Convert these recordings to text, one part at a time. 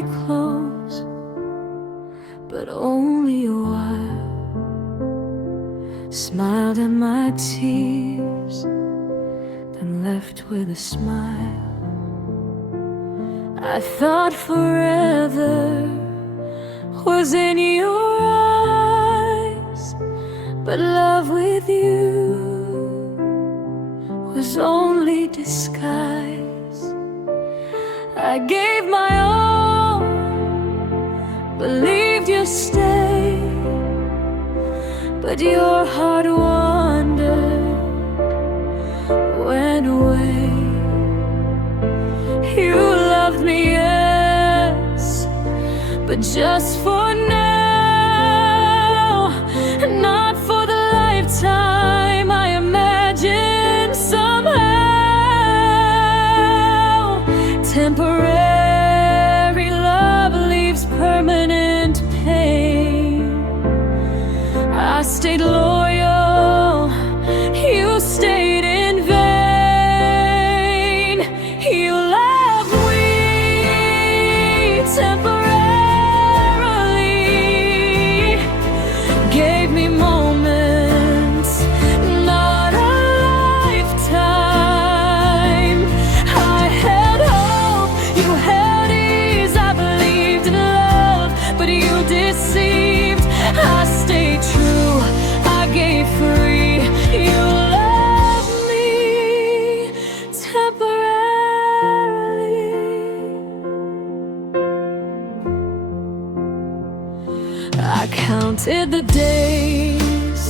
me close, but only a while. Smiled at my tears, then left with a smile. I thought forever was in your eyes, but love with you was only disguise. I gave my all, believed you'd stay, but your heart wandered, went away. You loved me, yes, but just for now, not for the lifetime I imagined somehow. Temporary love leaves permanent pain. I stayed loyal, you stayed in vain. You loved me temporarily, gave me moments, not a lifetime. I had hope, you had ease, I believed in love, but you deceived. I stayed true, I gave free. You loved me temporarily. I counted the days,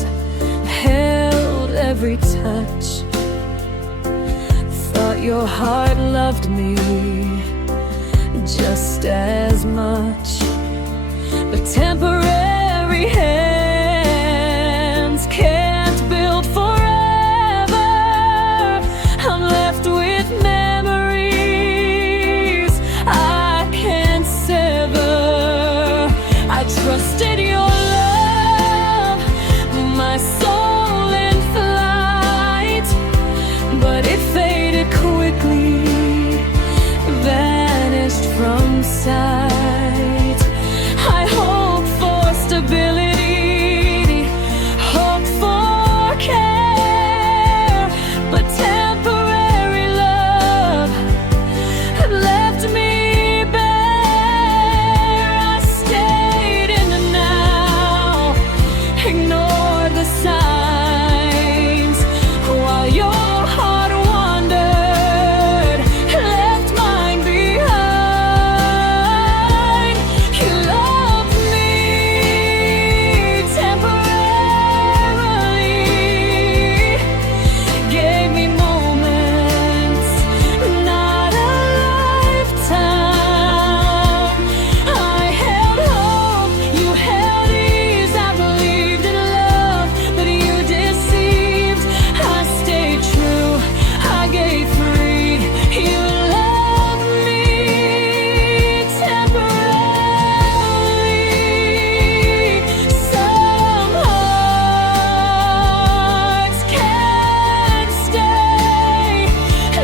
held every touch, thought your heart loved me just as much. But temporary hands can't build forever. I'm left with memories I can't sever. I trusted your love, my soul in flight, but it faded quickly, vanished from sight. I hope for stability, hope for care, but temporary love left me bare. I stayed in the now, ignored the signs, while your heart wandered, left mine behind. You loved me temporarily, gave me moments, not a lifetime. I held hope, you held ease, I believed in love, but you deceived. I stayed true, I gave free. You loved me temporarily. Some hearts can't stay,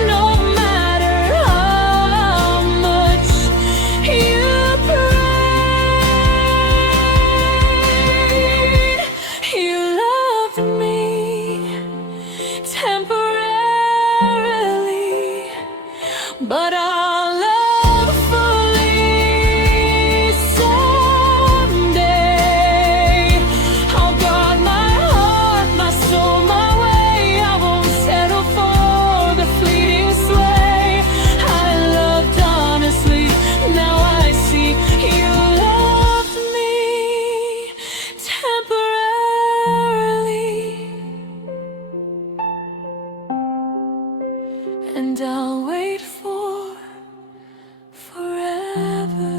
no matter how much you prayed. You loved me temporarily, but I'll love fully someday. I'll guard my heart, my soul, my way. I won't settle for the fleeting sway. I loved honestly, now I see you loved me temporarily, and I'll wait for forever.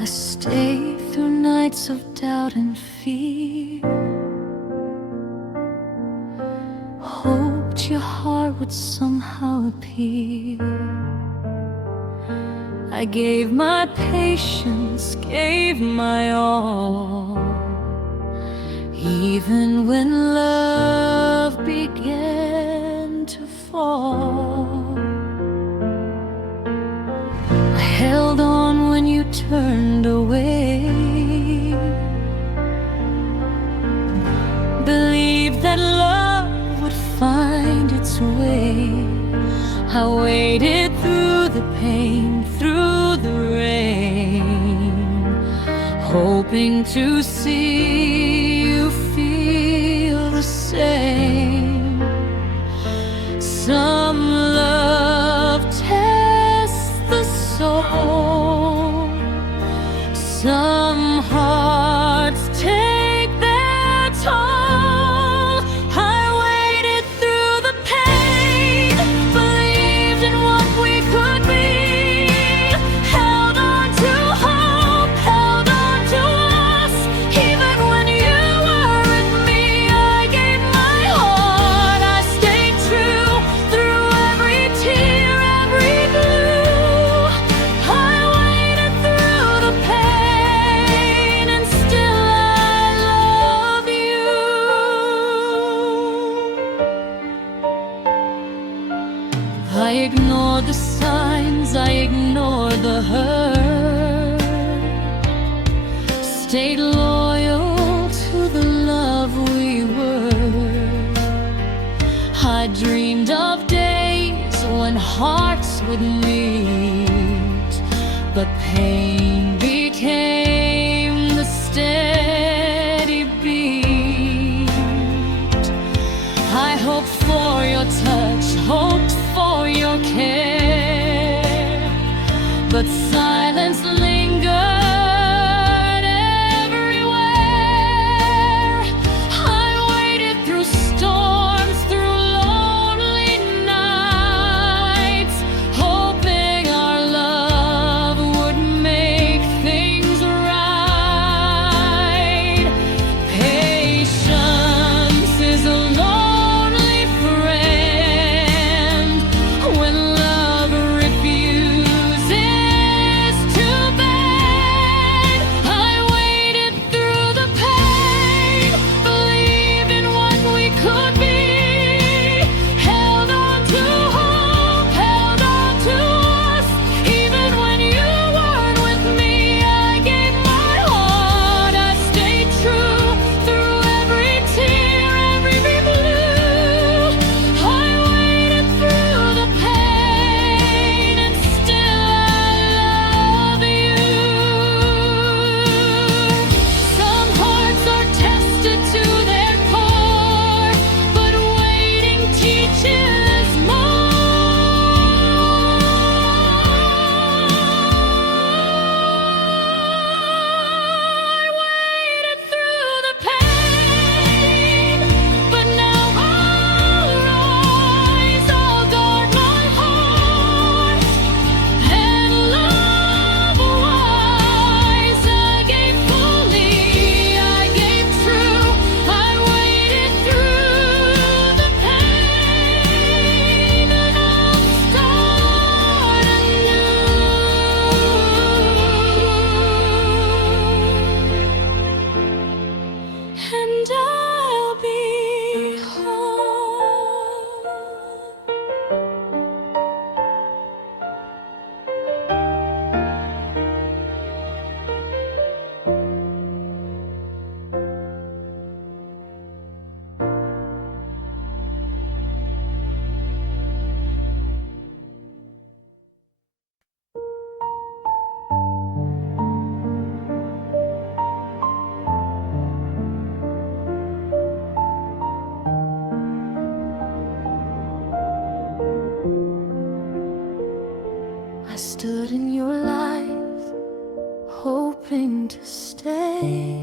I stayed through nights of doubt and fear, hoped your heart would somehow appear. I gave my patience, gave my all, even when love began to fall. I held on when you turned away, believed that love would find its way. I waited through the pain, through the rain, hoping to see you feel the same. Some love tests the soul, some hearts take their toll. I ignored the signs, I ignored the hurt, stayed loyal to the love we were. I dreamed of days when hearts would meet, but pain became the steady beat. I hoped for your touch, hoped for your care, but silence lingered everywhere. I waited through storms, through lonely nights, hoping our love would make things right. Patience is a lonely friend when love refuses to bend. I waited through the pain, believed in what we could be, held on to hope, held on to us. Even when you weren't with me, I gave my heart, I stayed true through every tear, every blue. I waited through the pain, and still I love you. Some hearts are tested to their core, but waiting teaches more. I waited through the pain, but now I'll rise, I'll guard my heart, and love wise. I gave fully, I gave true, I waited through the pain, and I'll start anew, and I'll be home. I stood in your life, hoping to stay,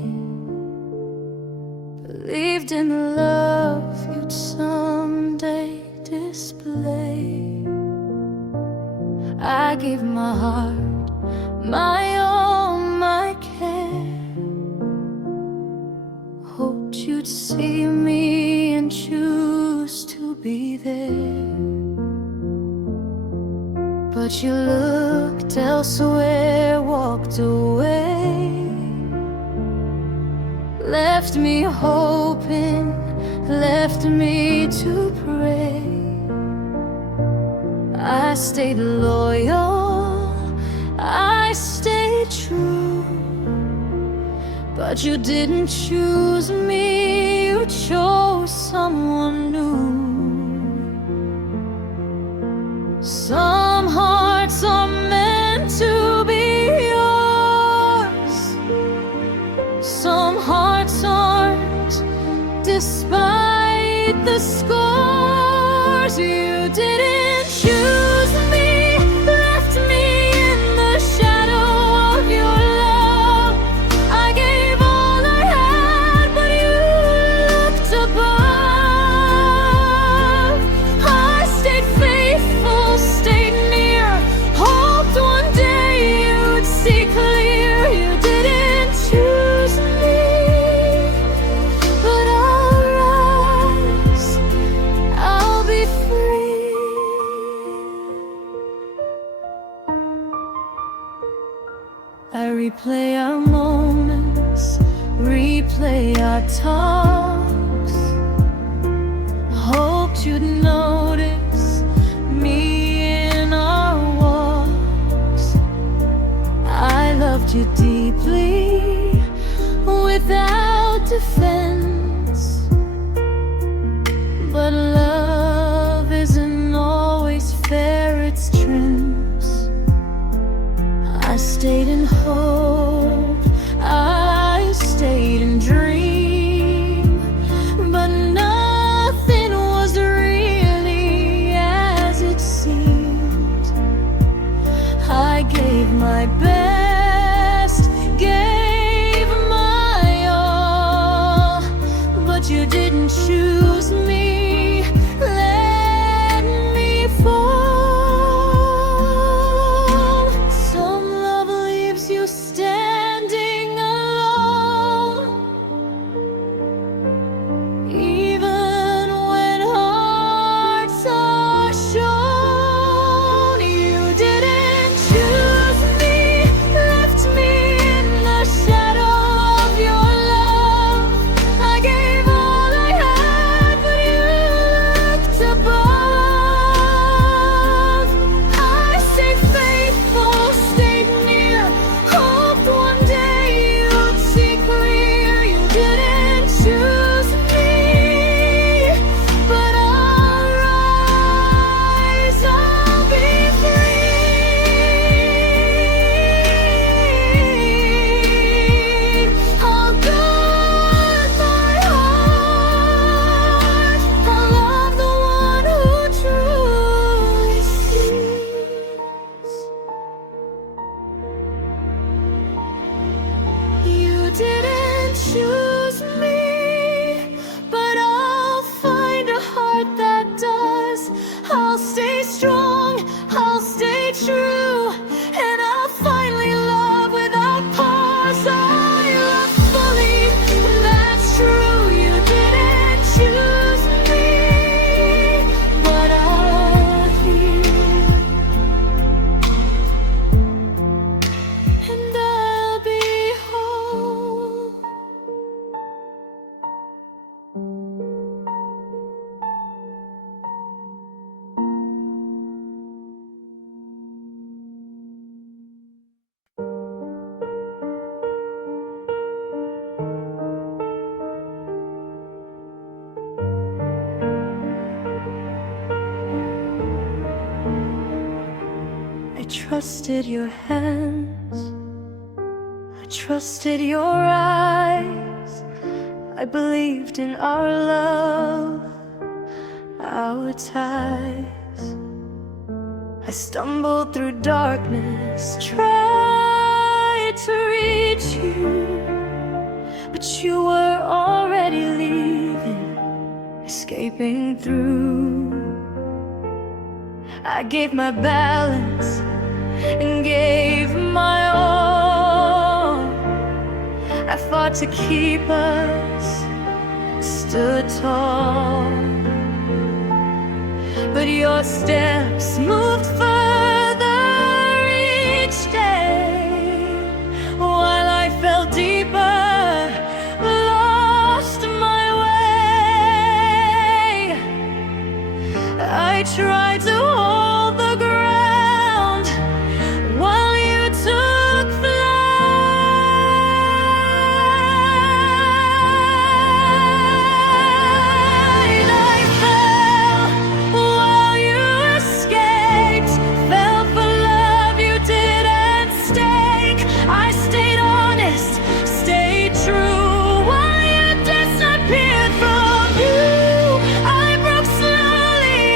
believed in the love you'd someday display. I gave my heart, my all, my care, hoped you'd see me and choose to be there. But you looked elsewhere, walked away, left me hoping, left me to pray. I stayed loyal, I stayed true, but you didn't choose me, you chose someone new. Some hearts are meant to be yours, some hearts aren't, despite the scars. You didn't choose me, left me in the shadow of your love. I gave all I had, but you looked above. I stayed faithful, stayed near, hoped one day you'd see clear. You didn't choose me, but I'll rise, I'll be free. I replay our moments, replay our talks, hoped you'd notice me in our walks. I loved you deeply, without defense, but love isn't always fair, it's trends. I stayed in hope, I stayed in dream, but nothing was really as it seemed. I gave my best, gave my all, but you didn't choose me, let me fall. Some love leaves you standing alone, even when hearts are shown. You didn't choose me, left me in the shadow of your love. I gave all I had, but you looked above. I stayed faithful, stayed near, hoped one day you'd see clear. You didn't choose me, but I'll rise, I'll be free. I'll guard my heart, I'll love the one who truly sees. You didn't choose me, but I'll find a heart that does. I'll stay strong, I'll stay true, and I'll finally love without pause. I love fully, and that's true. You didn't choose me, but I'll hear, and I'll be whole. I trusted your hands, I trusted your eyes, I believed in our love, our ties. I stumbled through darkness, tried to reach you, but you were already leaving, escaping through. I gave my balance and gave my all. I fought to keep us, stood tall. but your steps moved further each day, while I fell deeper, lost my way. I tried to hold the ground while you took flight. I fell while you escaped, fell for love you didn't stake. I stayed honest, stayed true, while you disappeared from view. I broke slowly,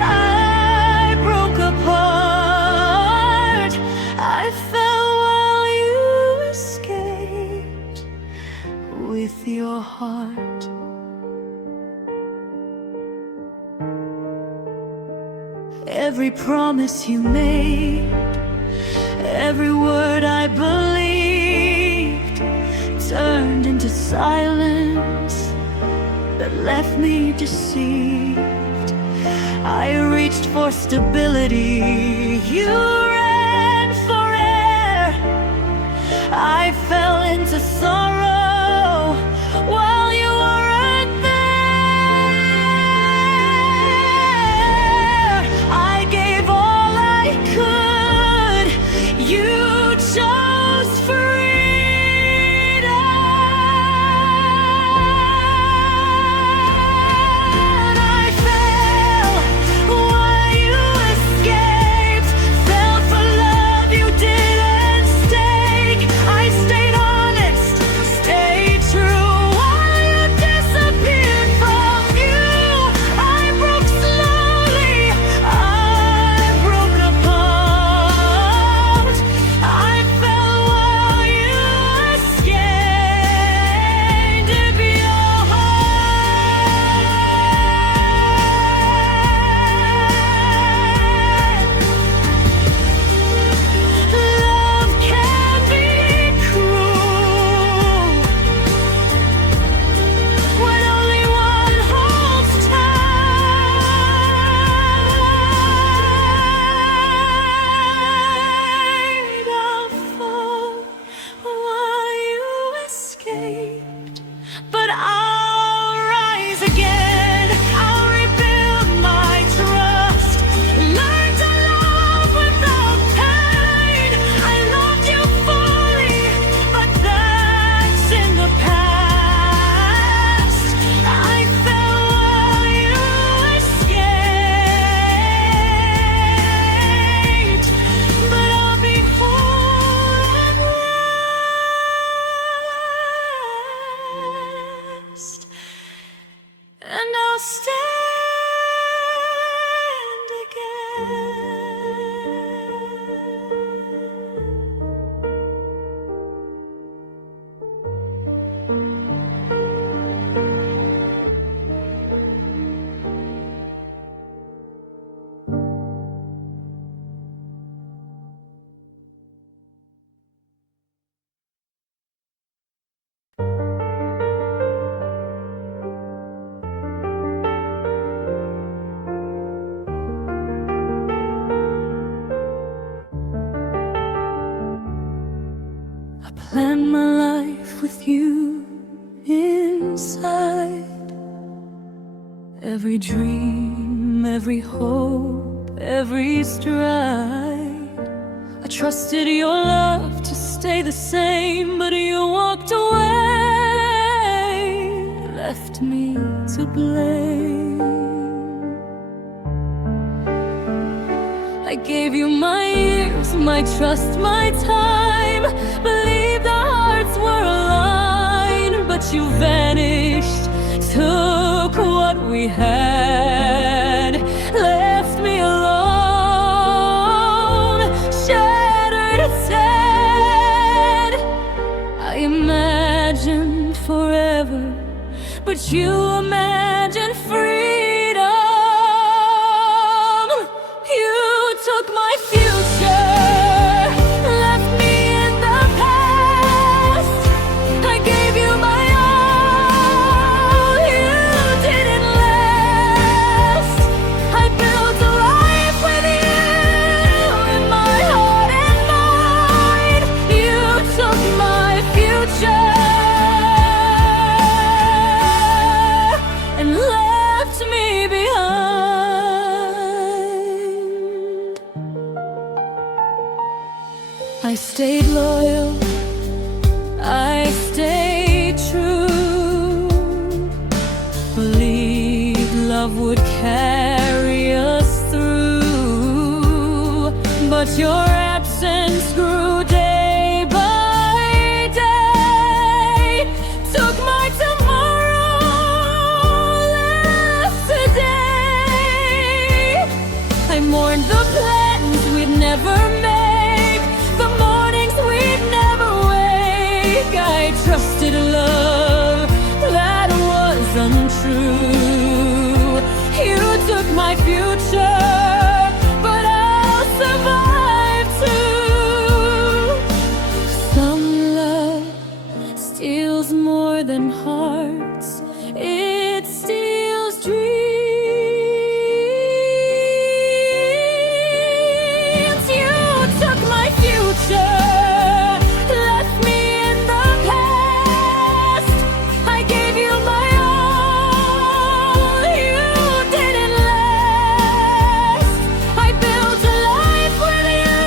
I broke apart. I fell while you escaped with your heart. Every promise you made, every word I believed, turned into silence that left me deceived. I reached for stability, you ran for air. I fell into sorrow while you weren't there. I gave all I could, you chose freedom. I fell while you escaped, fell for love you didn't stake. I stayed honest, stayed true, while you disappeared from view. I broke slowly, I broke apart. I fell while you escaped with your heart. Love can be cruel when only one holds tight. I'll fall while you escaped, but I'll rise again. I'll rebuild my trust, learn to love without pain. I loved you fully, but that's in the past. I fell while you escaped, but I'll be whole at last, and I'll stand again. I planned my life with you inside. Every dream, every hope, every stride. I trusted your love to stay the same, but you walked away, left me to blame. I gave you my years, my trust, my time. Believed our hearts were aligned, but you vanished, took what we had, left me alone, shattered, sad. I imagined forever, but you imagined freedom. You took my future, left me in the past. I gave you my all, you didn't last. I built stayed loyal, I stayed true. Believed love would carry us through, but your absence grew day by day. Took my tomorrow, left today. I mourned the plans we'd never make, the mornings we'd never wake. I trusted love that was untrue. You took my future, but I'll survive too. Some love steals more than hearts, it steals dreams. You took my future, left me in the past. I gave you my all, you didn't last. I built a life with you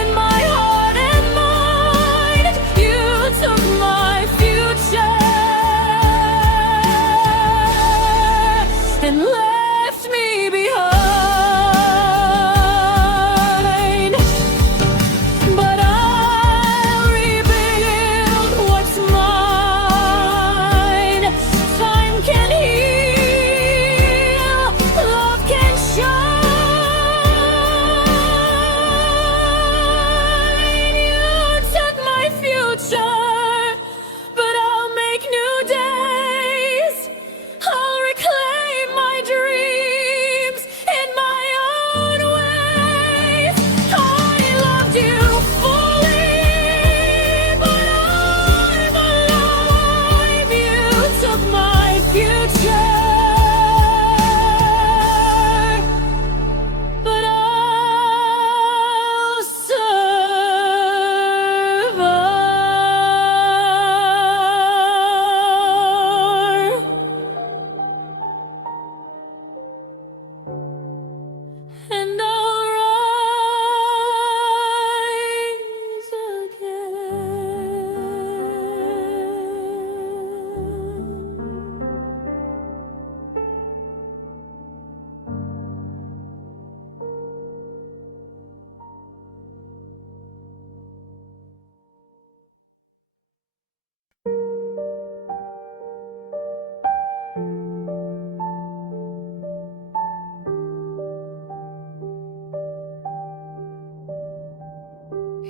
in my heart and mind. You took my future and left me behind. But I'll rebuild what's mine. Time can heal, love can shine. You took my future, but I'll make new days. I'll reclaim my dreams in my own ways. I loved you fully, but I'm alive. You took my future, but I'll survive. And I'll rise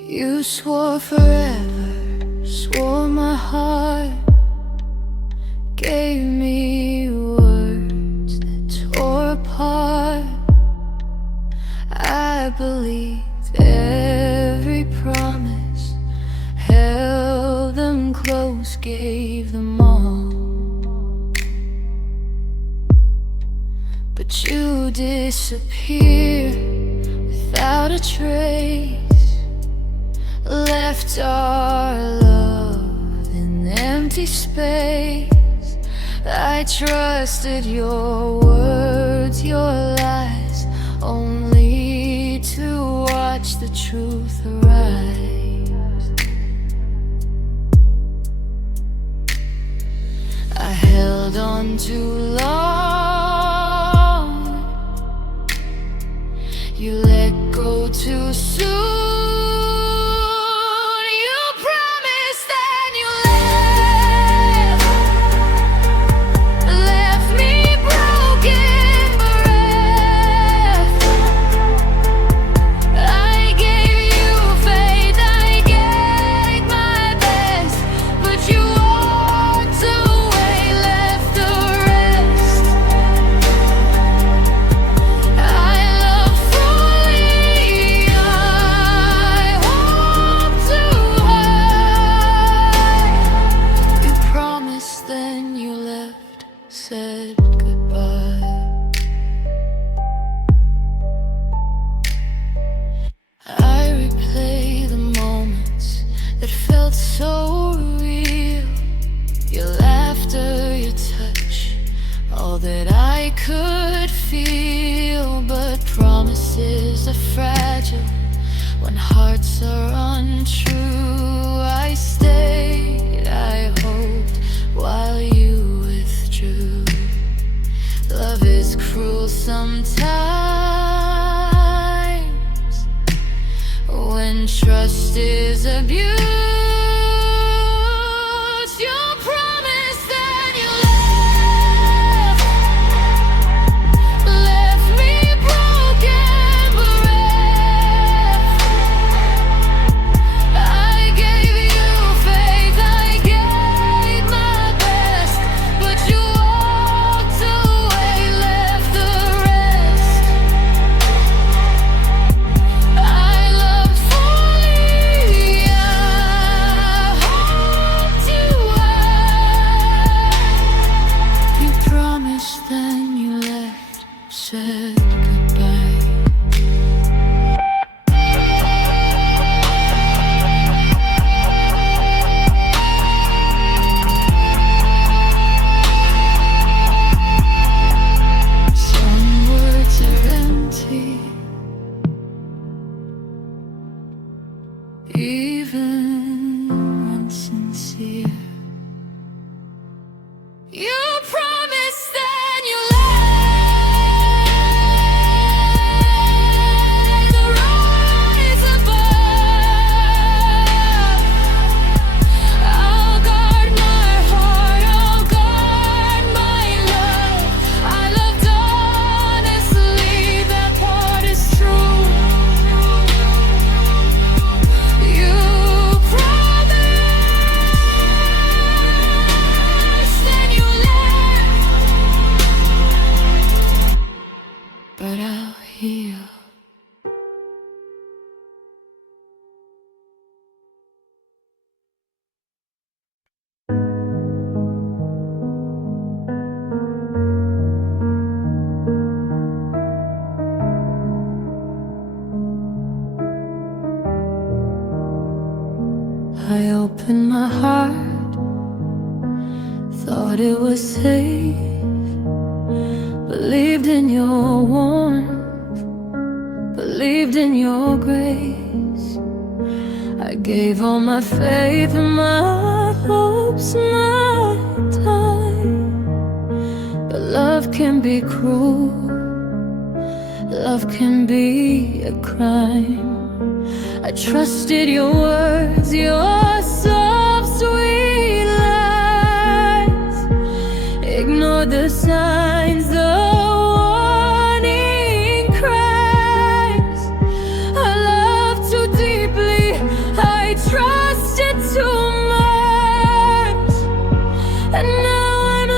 You swore forever, swore my heart, gave me words that tore apart. I believed every promise, held them close, gave them all. But you disappeared without a trace, left our love in empty space. I trusted your words, your lies, only to watch the truth arise. I held on too long, you let go too soon. Said goodbye. I replay the moments that felt so real. Your laughter, your touch, all that I could feel. But promises are fragile, When hearts are untrue, I stayed, I hoped, while you withdrew. Love is cruel sometimes when trust is abused. Said goodbye. Some words are empty, even when sincere. You promised then you but I'll heal. I opened my heart, thought it was safe, believed in your warmth, believed in your grace. I gave all my faith and my hopes, my time. But love can be cruel, love can be a crime. I trusted your words, your soft, sweet lies, ignored the signs, the warning cries. I loved too deeply, I trusted too much, and now I'm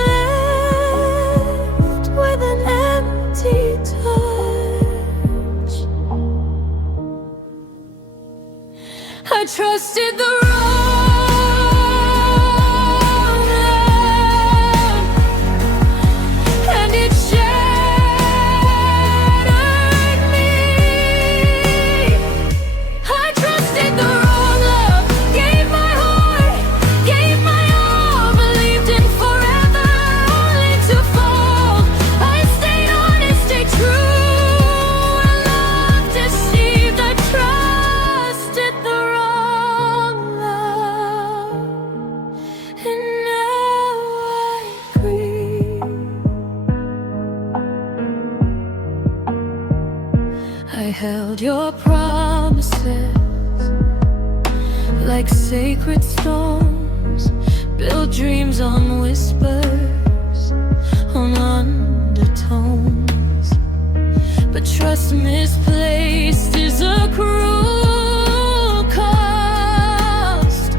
left with an empty touch. I trusted the wrong love, and it shattered me. I trusted the wrong love, gave my heart, gave my all, believed in forever, only to fall. I stayed honest, stayed true, and love deceived. I trusted the wrong love, and now I grieve. I held your promises like sacred stones, built dreams on whispers, on undertones. But trust misplaced is a cruel cost.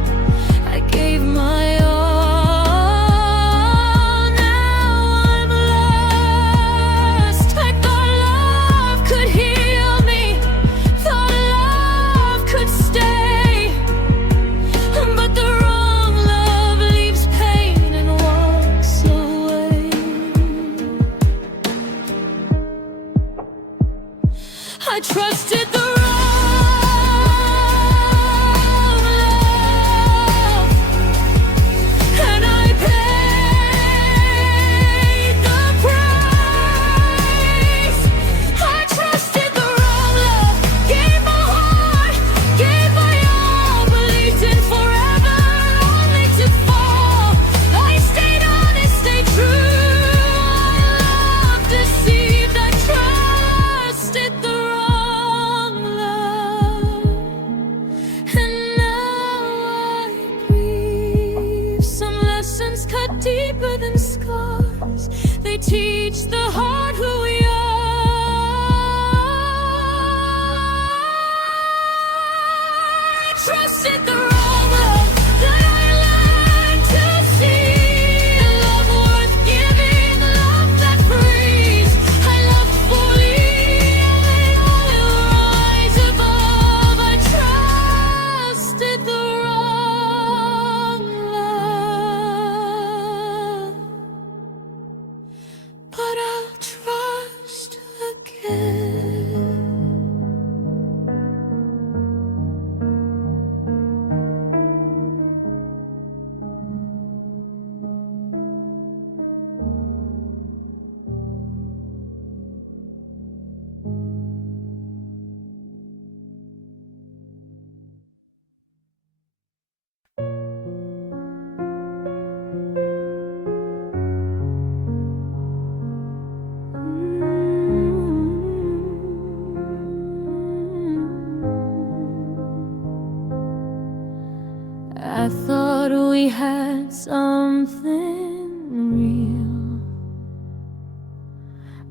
I gave my all, now I'm lost. I thought love could heal me, thought love could stay, but the wrong love leaves pain and walks away. I trusted the wrong love, and I paid the price. I trusted the wrong love, gave my heart, trusted the wrong love that I learned to see. Love worth giving, love that frees. I love fully and will rise above. I trusted the wrong love, but I'll trust again. I thought we had something real,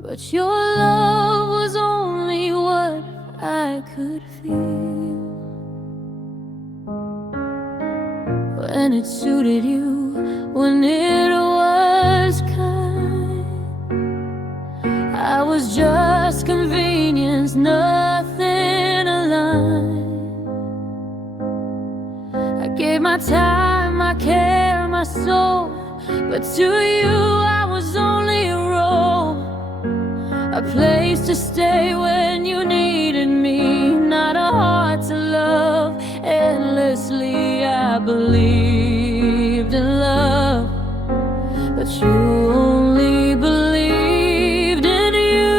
but your love was only what I could feel. When it suited you, when it was kind, I was just convenience, nothing aligned. I gave my time, my care, my soul, but to you I was only a role, a place to stay when you needed me, not a heart to love endlessly. I believed in love, but you only believed in use.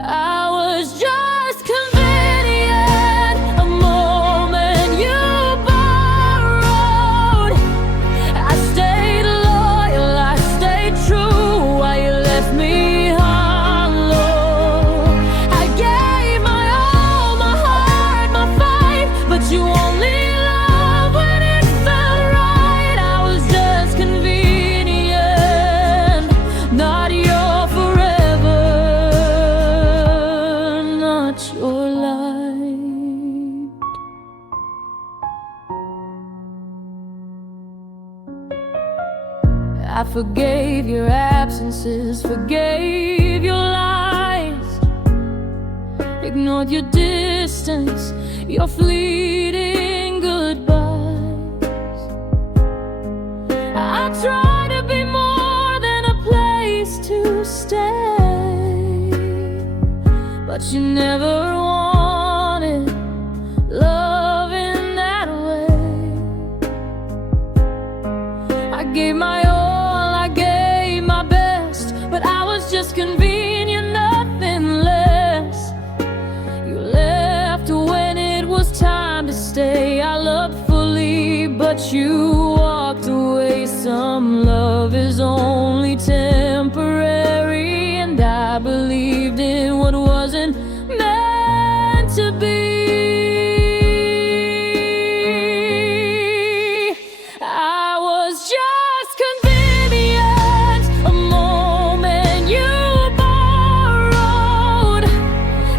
I was just convenient, a moment you borrowed. I stayed loyal, I stayed true, while you left me hollow. I gave my all, my heart, my fight, but you only loved when it felt right. I was just convenient, not your forever, not your life. I forgave your absences, forgave your lies, ignored your distance, your fleeting goodbyes. I tried to be more than a place to stay, but you never wanted love in that way. I gave my all, I gave my best, but I was just convenient, nothing less. You left when it was time to stay. I loved fully, but you walked away. Some love is only temporary, and I believed in what wasn't meant to be. I was just convenient, a moment you borrowed.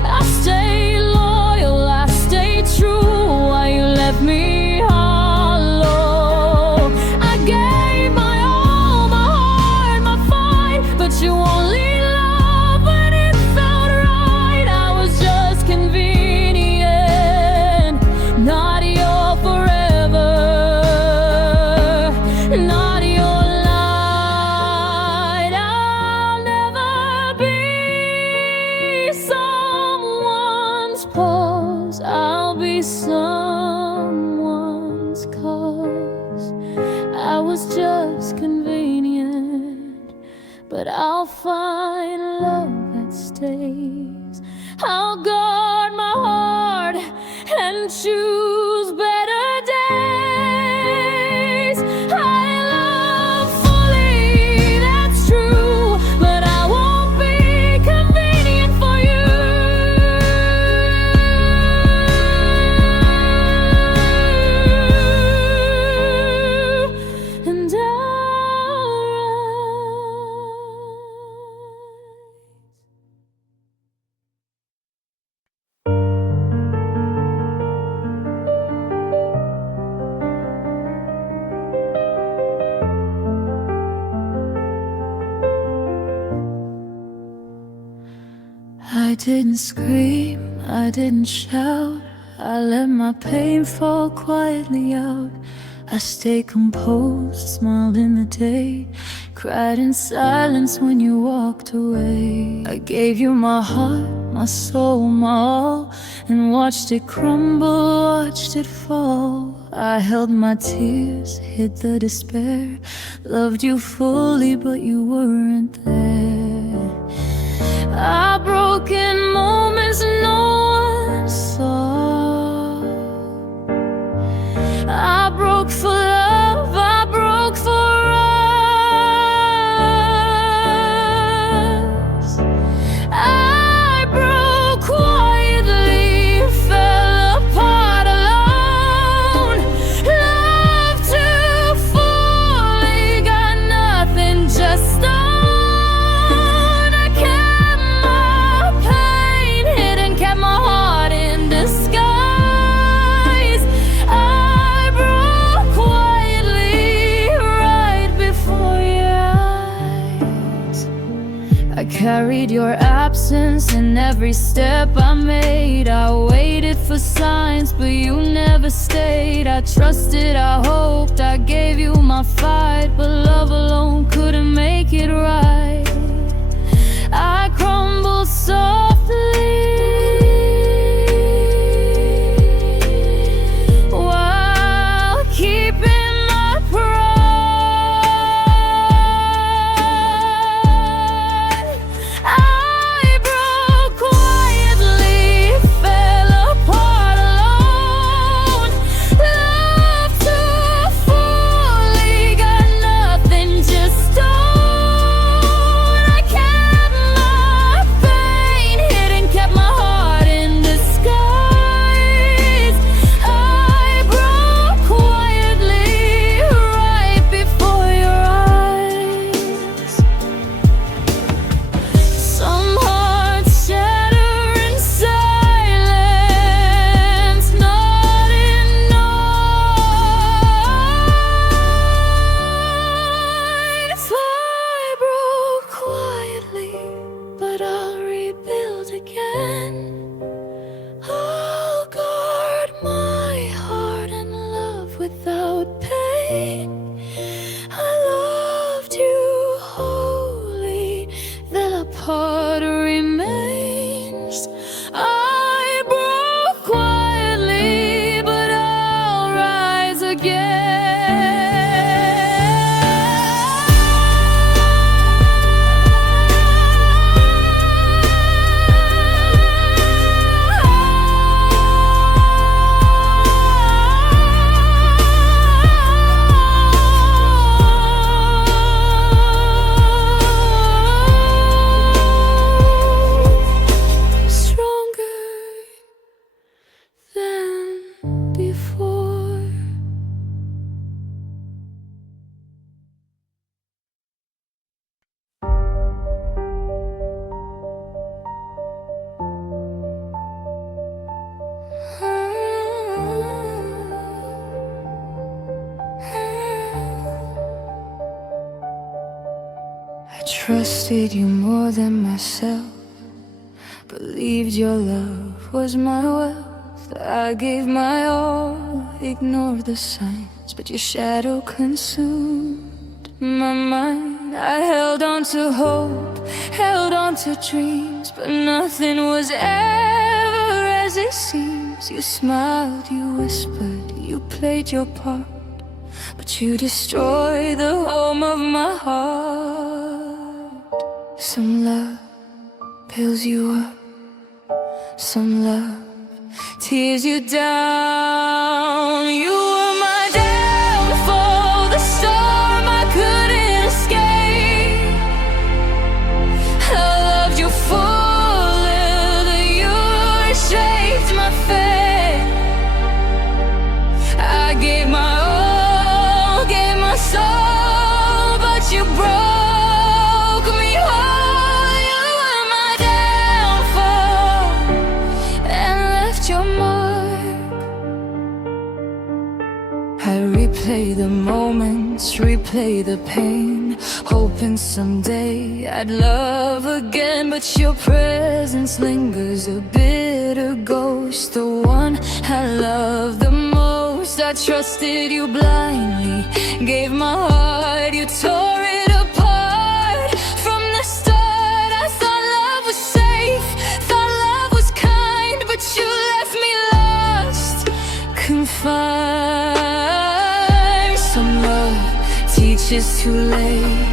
I stayed loyal, I stayed true, while you left me hollow. I gave my all, my heart, my fight, but you only loved when it felt right. I was just convenient, not your forever, not your light. I'll never be someone's pause, I'll be someone's cause. I was just convenient, but I'll find love that stays. I'll guard my heart and choose better days. I love fully, that's true, but I won't be convenient for you. And didn't scream, I didn't shout. I let my pain fall quietly out. I stayed composed, smiled in the day, cried in silence when you walked away. I gave you my heart, my soul, my all, and watched it crumble, watched it fall. I held my tears, hid the despair, loved you fully but you weren't there. Our broken moments no one saw. I broke for love, I broke for us. I broke quietly, fell apart alone. Love too fully, got nothing, just stone. I kept my pain hidden, kept my heart in disguise. I carried your absence in every step I made. I waited for signs, but you never stayed. I trusted, I hoped, I gave you my fight, but love alone couldn't make it right. I crumbled softly while keeping my pride. But I'll rebuild again. I'll guard my heart and love without pain. I loved you wholly, the part remains. I broke quietly, but I'll rise again. I trusted you more than myself, believed your love was my wealth. I gave my all, ignored the signs, but your shadow consumed my mind. I held on to hope, held on to dreams, but nothing was ever as it seems. You smiled, you whispered, you played your part, but you destroyed the home of my heart. Some love builds you up, some love tears you down. You were my downfall, the storm I couldn't escape. I loved you fully, you shaped my fate. I gave my all, gave my soul, but you broke me whole. You were my downfall and left your mark. I replay the moments, replay the pain, hoping someday I'd love again. But your presence lingers, a bitter ghost, the one I love the most. I trusted you blindly, gave my heart, you tore it apart. From the start I thought love was safe, thought love was kind, but you left me lost, confined. Some love teaches too late,